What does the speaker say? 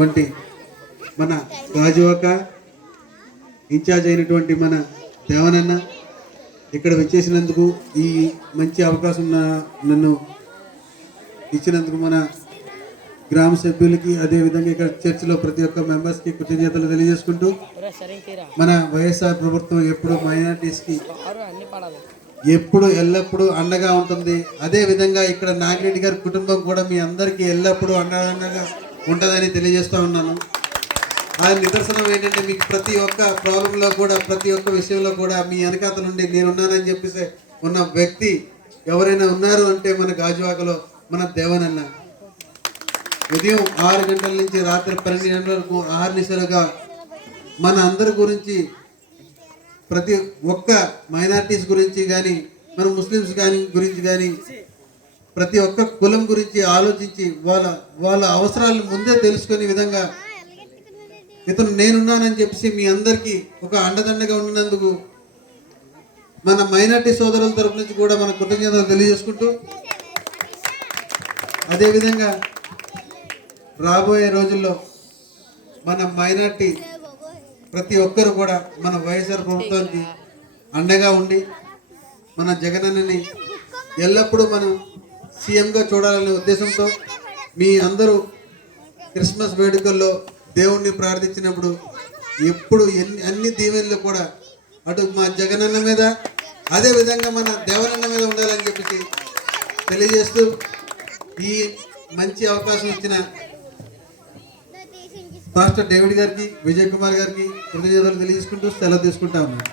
వంటి మన గాజువాక ఇన్ఛార్జ్ అయినటువంటి మన దేవనన్న ఇక్కడ వచ్చేసినందుకు, ఈ మంచి అవకాశం నన్ను ఇచ్చినందుకు మన గ్రామ సభ్యులకి, అదేవిధంగా ఇక్కడ చర్చిలో ప్రతి ఒక్క మెంబర్స్కి కృతజ్ఞతలు తెలియజేసుకుంటూ, మన వైఎస్ఆర్ ప్రభుత్వం ఎప్పుడు మైనారిటీస్కి ఎప్పుడు ఎల్లప్పుడూ అండగా ఉంటుంది. అదేవిధంగా ఇక్కడ నాగిరెడ్డి గారి కుటుంబం కూడా మీ అందరికీ ఎల్లప్పుడూ అండగా ఉంటుందని తెలియజేస్తూ ఉన్నాను. ఆ నిదర్శనం ఏంటంటే, మీకు ప్రతి ఒక్క ప్రాబ్లంలో కూడా, ప్రతి ఒక్క విషయంలో కూడా మీ వెనకాత నుండి నేనున్నానని చెప్పేసి ఉన్న వ్యక్తి ఎవరైనా ఉన్నారు అంటే మన గాజువాకలో మన దేవనన్న. ఉదయం 6 గంటల నుంచి రాత్రి 12 గంటల వరకు ఆహర్నిశలుగా మన అందరి గురించి, ప్రతి ఒక్క మైనారిటీస్ గురించి కానీ, మన ముస్లిమ్స్ గురించి కానీ, ప్రతి ఒక్క కులం గురించి ఆలోచించి వాళ్ళ అవసరాలను ముందే తెలుసుకునే విధంగా ఇతను నేనున్నానని చెప్పేసి మీ అందరికీ ఒక అండదండగా ఉన్నందుకు మన మైనారిటీ సోదరుల తరపు నుంచి కూడా మన కృతజ్ఞతలు తెలియజేసుకుంటూ, అదేవిధంగా రాబోయే రోజుల్లో మన మైనారిటీ ప్రతి ఒక్కరు కూడా మన వైఎస్ఆర్ ప్రభుత్వానికి అండగా ఉండి మన జగనన్నని ఎల్లప్పుడూ మనం సీఎంగా చూడాలనే ఉద్దేశంతో మీ అందరూ క్రిస్మస్ వేడుకల్లో దేవుణ్ణి ప్రార్థించినప్పుడు ఎప్పుడు అన్ని దీవెనలు కూడా అటు మా జగనన్న మీద, అదేవిధంగా మన దేవనన్న మీద ఉండాలని చెప్పేసి తెలియజేస్తూ, ఈ మంచి అవకాశం ఇచ్చిన పాస్టర్ డేవిడ్ గారికి, విజయ్ కుమార్ గారికి కృతజ్ఞతలు తెలియజేసుకుంటూ సెలవు తీసుకుంటా ఉన్నాను.